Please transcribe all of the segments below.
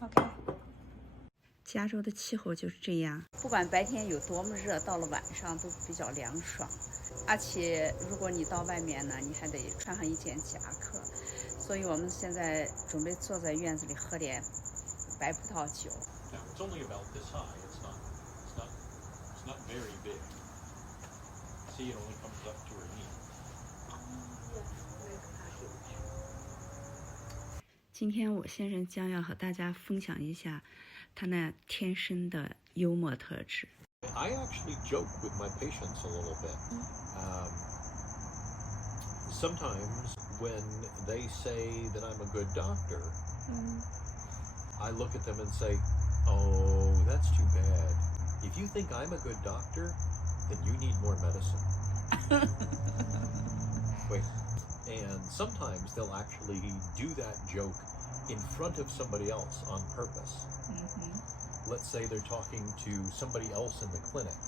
OK。加州的气候就是这样，不管白天有多么热，到了晚上都比较凉爽。而且如果你到外面呢，你还得穿上一件夹克。所以我们现在准备坐在院子里喝点白葡萄酒。It's only about this high. It's not very big. See, it only comes up to her knee. 今天我先生将要和大家分享一下他那天生的幽默特质。I actually joke with my patients a little bit. Sometimes when they say that I'm a good doctor, I look at them and say, "Oh, that's too bad. If you think I'm a good doctor, then you need more medicine." Wait. And sometimes they'll actually do that joke in front of somebody else on purpose. Let's say they're talking to somebody else in the clinic,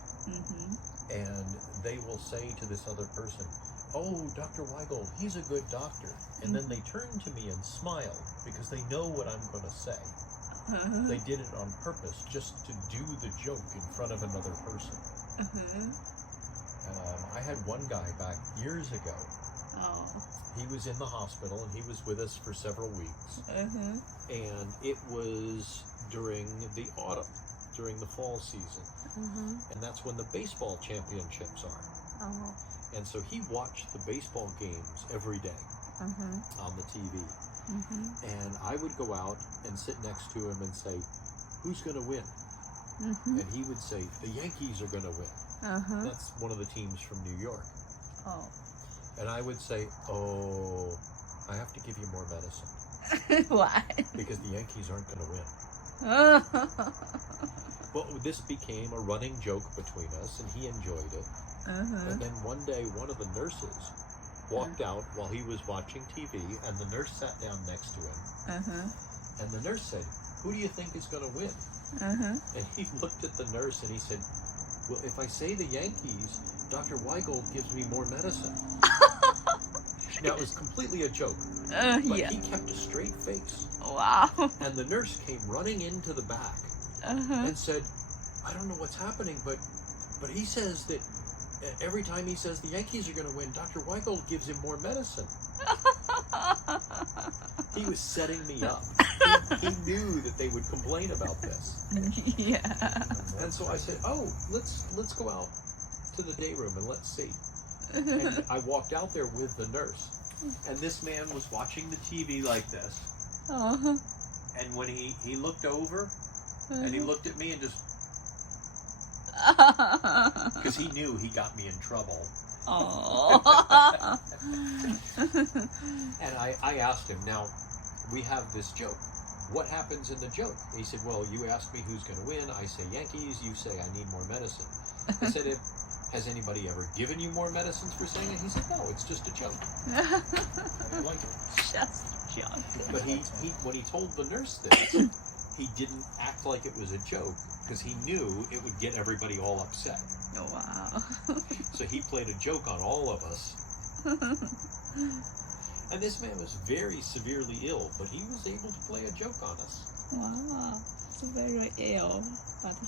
and they will say to this other person, "Oh, Dr. Weigel, he's a good doctor." And then they turn to me and smile because they know what I'm going to say. They did it on purpose just to do the joke in front of another person. I had one guy back years ago. He was in the hospital and he was with us for several weeks. And it was during the autumn, during the fall season. And that's when the baseball championships are. And so he watched the baseball games every day on the TV. And I would go out and sit next to him and say, "Who's going to win?" And he would say, "The Yankees are going to win." That's one of the teams from New York. And I would say, "Oh, I have to give you more medicine." Why? Because the Yankees aren't going to win. Well, this became a running joke between us, and he enjoyed it. And then one day, one of the nurses walked out while he was watching TV, and the nurse sat down next to him. And the nurse said, "Who do you think is going to win?" And he looked at the nurse and he said, "Well, if I say the Yankees, Dr. Weigel gives me more medicine." Now, it was completely a joke, but he kept a straight face. Wow. And the nurse came running into the back and said, "I don't know what's happening, but he says that every time he says the Yankees are going to win, Dr. Weigel gives him more medicine." He was setting me up. He knew that they would complain about this. And so I said, "Oh, let's go out to the day room and let's see." And I walked out there with the nurse, and this man was watching the TV like this. And when he looked over and he looked at me and just, because he knew he got me in trouble. And I asked him, "Now, we have this joke. What happens in the joke?" He said, "Well, you ask me who's going to win. I say Yankees. You say I need more medicine." I said, "Has anybody ever given you more medicines for saying it?" He said, "No, it's just a joke." I didn't like it. Just a joke. But he when he told the nurse this, he didn't act like it was a joke because he knew it would get everybody all upset. Wow. So he played a joke on all of us. And this man was very severely ill, but he was able to play a joke on us. Wow. It's very ill,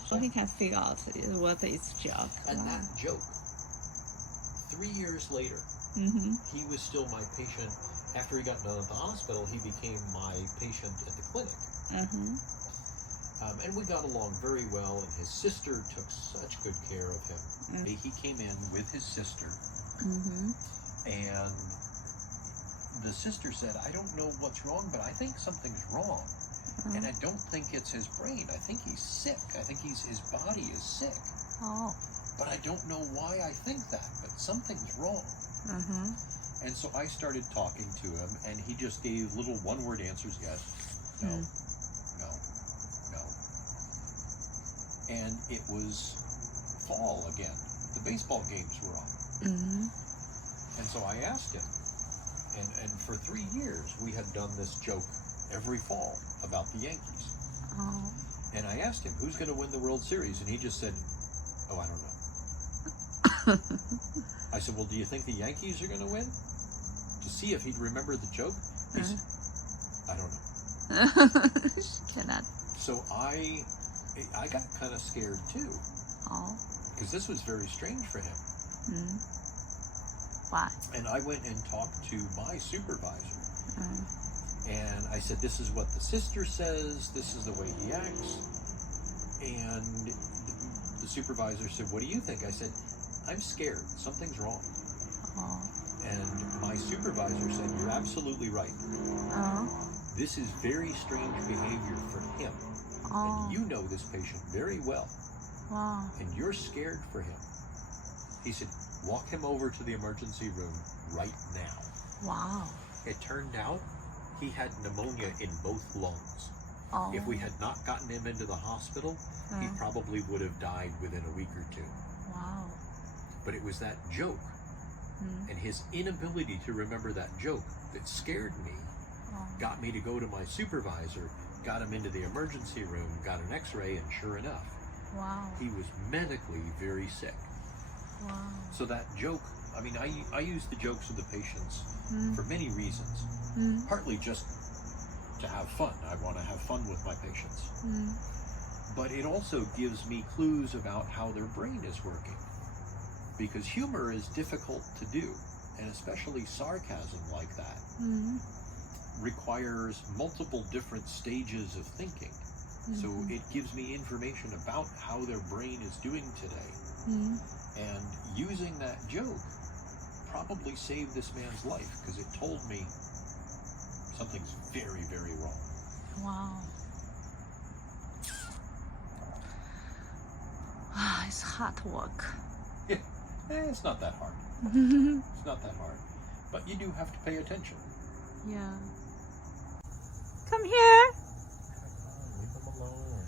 but he can figure out what is joke. And that joke, 3 years later, he was still my patient. After he got done at the hospital, he became my patient at the clinic. And we got along very well, and his sister took such good care of him. He came in with his sister, and the sister said, "I don't know what's wrong, but I think something's wrong. And I don't think it's his brain. I think he's sick. I think his body is sick. But I don't know why I think that, but something's wrong." And so I started talking to him, and he just gave little one-word answers. Yes, no, no, no. And it was fall again. The baseball games were on. And so I asked him, and for 3 years we had done this joke every fall about the Yankees. And I asked him, "Who's going to win the World Series?" And he just said, "Oh, I don't know." I said, "Well, do you think the Yankees are going to win?" To see if he'd remember the joke. He said, "I don't know." Cannot. So I got kind of scared too. Oh. Because this was very strange for him. Why? And I went and talked to my supervisor. And I said, this is what the sister says. This is the way he acts. And the supervisor said, what do you think? I said, I'm scared. Something's wrong. Oh. And my supervisor said, you're absolutely right. This is very strange behavior for him. And you know this patient very well. Wow. And you're scared for him. He said, walk him over to the emergency room right now. Wow. It turned out he had pneumonia in both lungs. Oh. If we had not gotten him into the hospital, he probably would have died within a week or two. Wow. But it was that joke and his inability to remember that joke that scared me, got me to go to my supervisor, got him into the emergency room, got an x-ray, and sure enough, he was medically very sick. Wow. So that joke, I mean, I use the jokes of the patients for many reasons. Partly just to have fun. I want to have fun with my patients. But it also gives me clues about how their brain is working. Because humor is difficult to do, and especially sarcasm like that requires multiple different stages of thinking. So it gives me information about how their brain is doing today. And using that joke probably saved this man's life, because it told me something's very, very wrong. Wow. It's hard work. Yeah, it's not that hard. It's not that hard. But you do have to pay attention. Yeah. Come here. Leave him alone.